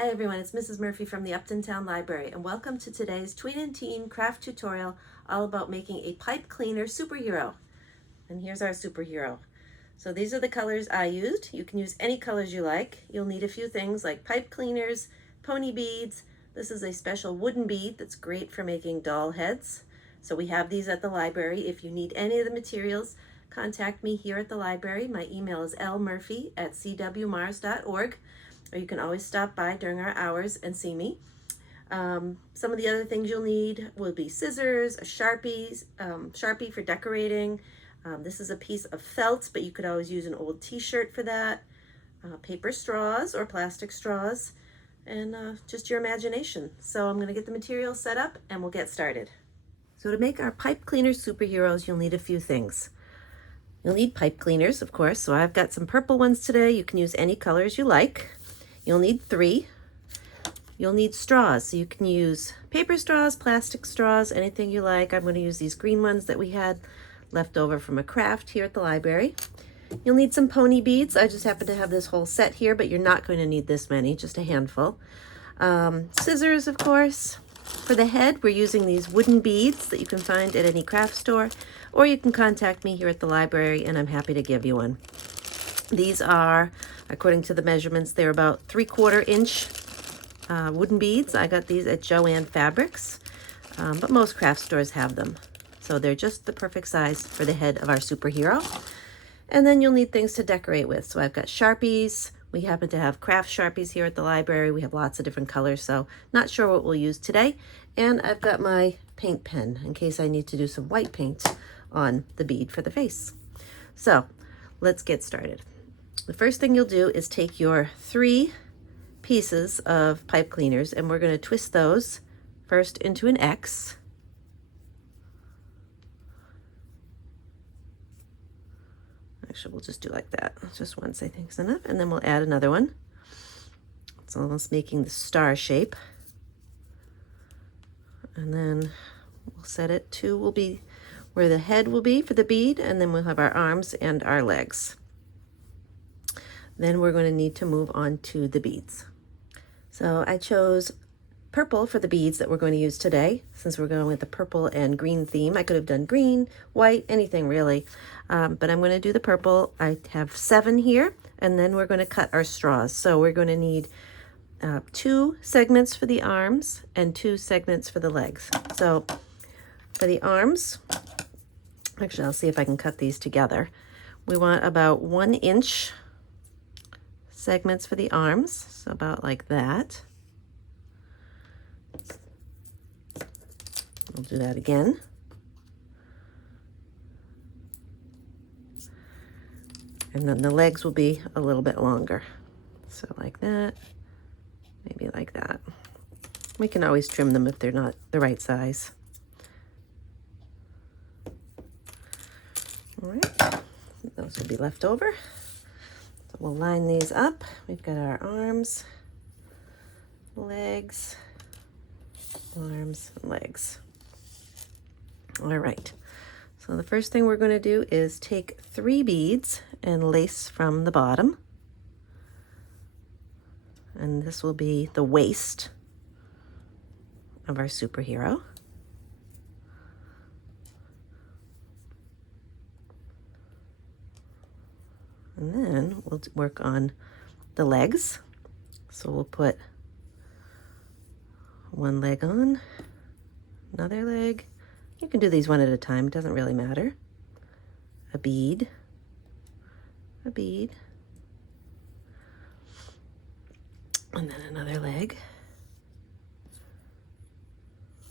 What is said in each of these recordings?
Hi everyone, it's Mrs. Murphy from the Upton Town Library, and welcome to today's Tween and Teen craft tutorial all about making a pipe cleaner superhero. And here's our superhero. So these are the colors I used. You can use any colors you like. You'll need a few things like pipe cleaners, pony beads. This is a special wooden bead that's great for making doll heads. So we have these at the library. If you need any of the materials, contact me here at the library. My email is lmurphy@cwmars.org. Or you can always stop by during our hours and see me. Some of the other things you'll need will be scissors, a Sharpie for decorating. This is a piece of felt, but you could always use an old t-shirt for that. Paper straws or plastic straws, and just your imagination. So I'm going to get the materials set up and we'll get started. So to make our pipe cleaner superheroes, you'll need a few things. You'll need pipe cleaners, of course. So I've got some purple ones today. You can use any colors you like. You'll need 3. You'll need straws, so you can use paper straws, plastic straws, anything you like. I'm going to use these green ones that we had left over from a craft here at the library. You'll need some pony beads. I just happen to have this whole set here, but you're not going to need this many, just a handful. Scissors, of course. For the head, we're using these wooden beads that you can find at any craft store, or you can contact me here at the library and I'm happy to give you one. These are, according to the measurements, they're about 3/4 inch wooden beads. I got these at Joann Fabrics, but most craft stores have them. So they're just the perfect size for the head of our superhero. And then you'll need things to decorate with. So I've got Sharpies. We happen to have craft Sharpies here at the library. We have lots of different colors, so not sure what we'll use today. And I've got my paint pen in case I need to do some white paint on the bead for the face. So let's get started. The first thing you'll do is take your 3 pieces of pipe cleaners and we're going to twist those first into an X. Actually, we'll just do like that. Just once I think is enough. And then we'll add another one. It's almost making the star shape. And then we'll set it to, will be where the head will be for the bead, and then we'll have our arms and our legs. Then we're going to need to move on to the beads. So I chose purple for the beads that we're going to use today. Since we're going with the purple and green theme, I could have done green, white, anything really. But I'm going to do the purple. I have 7 here, and then we're going to cut our straws. So we're going to need 2 segments for the arms and 2 segments for the legs. So for the arms, actually I'll see if I can cut these together. We want about 1 inch segments for the arms, so about like that. We'll do that again. And then the legs will be a little bit longer. So like that, maybe like that. We can always trim them if they're not the right size. All right, those will be left over. So we'll line these up. We've got our arms, legs, arms, and legs. All right, so the first thing we're going to do is take 3 beads and lace from the bottom. And this will be the waist of our superhero. And then we'll work on the legs. So we'll put 1 leg on, another leg. You can do these one at a time, it doesn't really matter. A bead, a bead, and then another leg.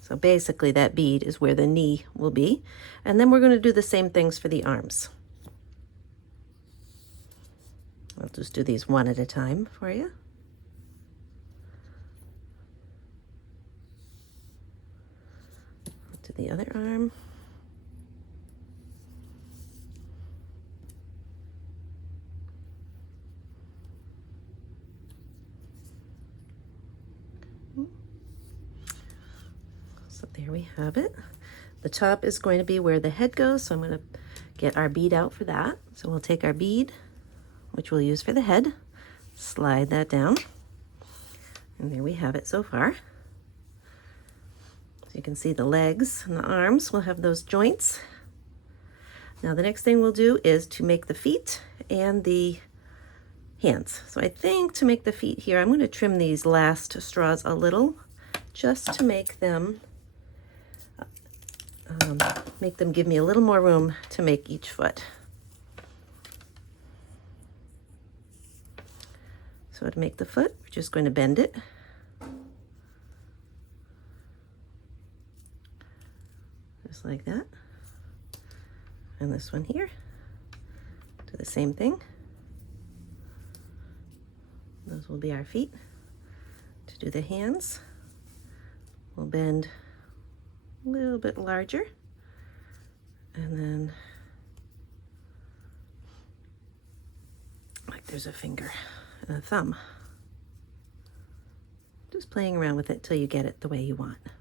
So basically that bead is where the knee will be. And then we're going to do the same things for the arms. I'll just do these one at a time for you. To the other arm. So there we have it. The top is going to be where the head goes, so I'm going to get our bead out for that. So we'll take our bead, which we'll use for the head, slide that down, And there we have it so far. So you can see the legs and the arms will have those joints. Now the next thing we'll do is to make the feet and the hands. So I think to make the feet here, I'm going to trim these last straws a little just to make them give me a little more room to make each foot. So to make the foot, we're just going to bend it. Just like that. And this one here, do the same thing. Those will be our feet. To do the hands, we'll bend a little bit larger. And then, like there's a finger and a thumb. Just playing around with it till you get it the way you want. You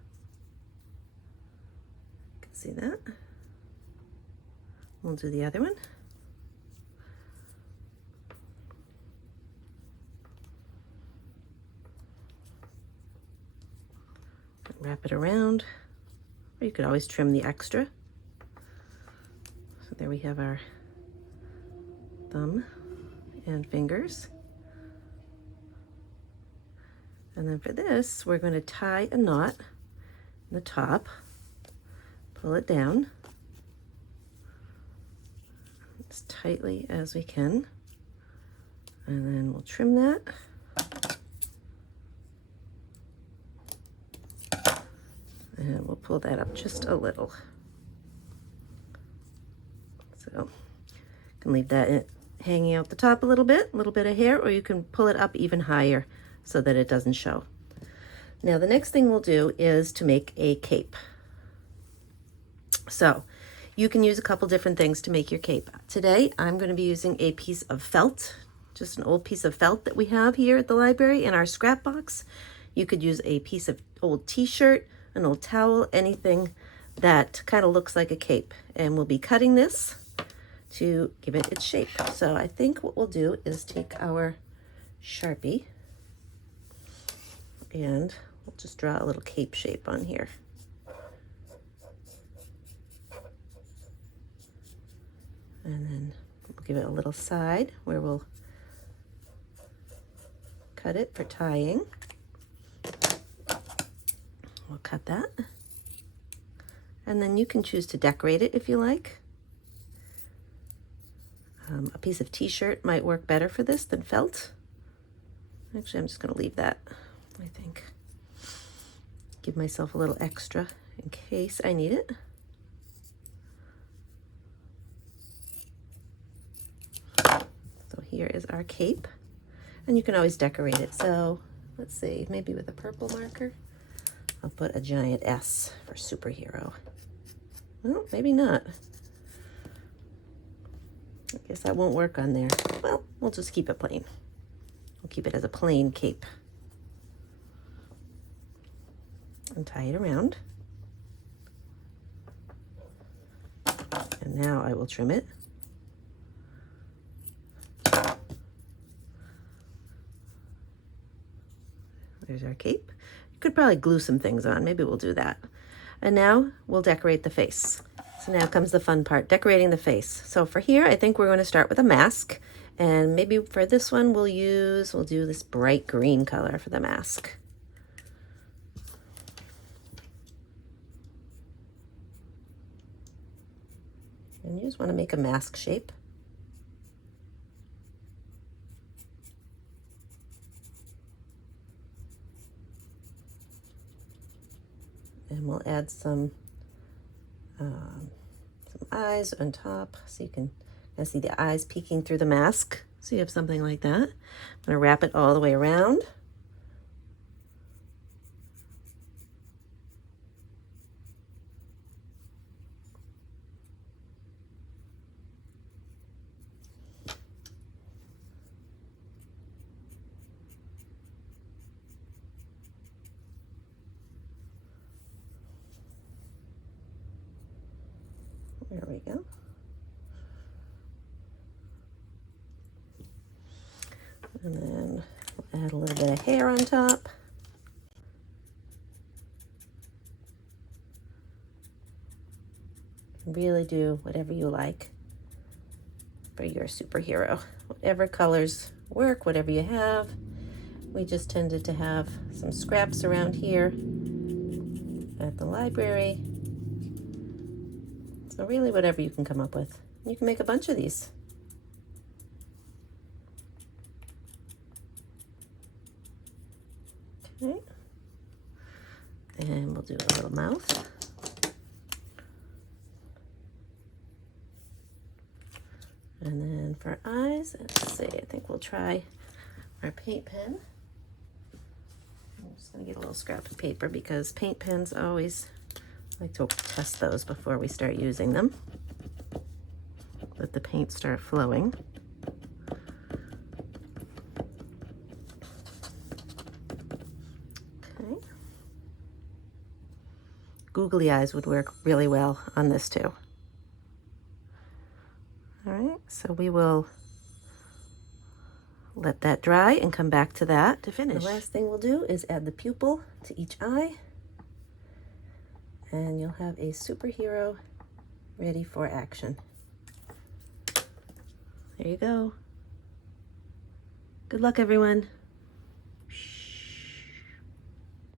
can see that. We'll do the other one. Wrap it around, or you could always trim the extra. So there we have our thumb and fingers. And then for this, we're going to tie a knot in the top, pull it down as tightly as we can, and then we'll trim that. And we'll pull that up just a little. So you can leave that hanging out the top a little bit of hair, or you can pull it up even higher so that it doesn't show. Now the next thing we'll do is to make a cape. So you can use a couple different things to make your cape. Today I'm going to be using a piece of felt, just an old piece of felt that we have here at the library in our scrap box. You could use a piece of old t-shirt, an old towel, anything that kind of looks like a cape. And we'll be cutting this to give it its shape. So I think what we'll do is take our Sharpie and we'll just draw a little cape shape on here. And then we'll give it a little side where we'll cut it for tying. We'll cut that. And then you can choose to decorate it if you like. A piece of t-shirt might work better for this than felt. Actually, I'm just going to leave that, I think. Give myself a little extra in case I need it. So here is our cape. And you can always decorate it. So let's see, maybe with a purple marker. I'll put a giant S for superhero. Well, maybe not. I guess that won't work on there. Well, we'll just keep it plain. We'll keep it as a plain cape. And tie it around. And now I will trim it. There's our cape. You could probably glue some things on. Maybe we'll do that. And now we'll decorate the face. So now comes the fun part, decorating the face. So for here, I think we're going to start with a mask. And maybe for this one, we'll do this bright green color for the mask. And you just want to make a mask shape. And we'll add some eyes on top so you can see the eyes peeking through the mask. So you have something like that. I'm going to wrap it all the way around. There we go. And then we'll add a little bit of hair on top. can really do whatever you like for your superhero. Whatever colors work, whatever you have. We just tended to have some scraps around here at the library. So really whatever you can come up with. You can make a bunch of these. Okay. And we'll do a little mouth. And then for eyes, let's see, I think we'll try our paint pen. I'm just gonna get a little scrap of paper because paint pens always like to test those before we start using them. Let the paint start flowing. Okay. Googly eyes would work really well on this too. All right, so we will let that dry and come back to that to finish. The last thing we'll do is add the pupil to each eye. And you'll have a superhero ready for action. There you go. Good luck, everyone.